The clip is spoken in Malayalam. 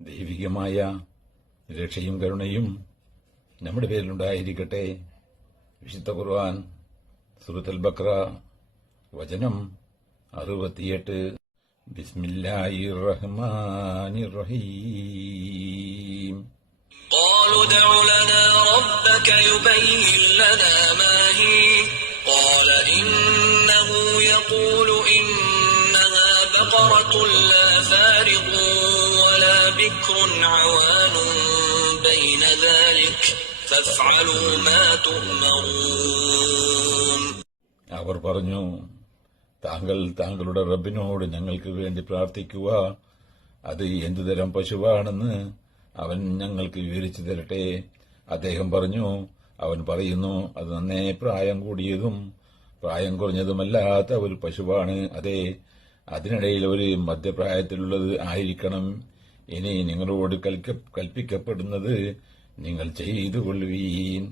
ദൈവികമായ രക്ഷയും കരുണയും നമ്മുടെ പേരിലുണ്ടായിരിക്കട്ടെ. വിശുദ്ധ ഖുർആൻ സൂറത്തുൽ ബഖറ വചനം 68. ബിസ്മില്ലാഹിർ റഹ്മാനിർ റഹീം. قالوا ادع لنا ربك يبين لنا ما هي قال إنه يقول إنها بقرة لا فارض ولا بكر عوان بين ذلك فافعلوا ما تؤمرون. അവർ പറഞ്ഞു, താങ്കൾ താങ്കളുടെ റബ്ബിനോട് ഞങ്ങൾക്ക് വേണ്ടി പ്രാർത്ഥിക്കുക. അത് എന്തുതരം പശുവാണെന്ന് അവൻ ഞങ്ങൾക്ക് വിവരിച്ചു തരട്ടെ. അദ്ദേഹം പറഞ്ഞു, അവൻ പറയുന്നു, അത് നന്നേ പ്രായം കൂടിയതും പ്രായം കുറഞ്ഞതുമല്ലാത്ത ഒരു പശുവാണ്. അതെ, അതിനിടയിൽ ഒരു മധ്യപ്രായത്തിലുള്ളത് ആയിരിക്കണം. ഇനി നിങ്ങളോട് കൽപ്പിക്കപ്പെടുന്നത് നിങ്ങൾ ചെയ്തുകൊള്ളുവീൻ.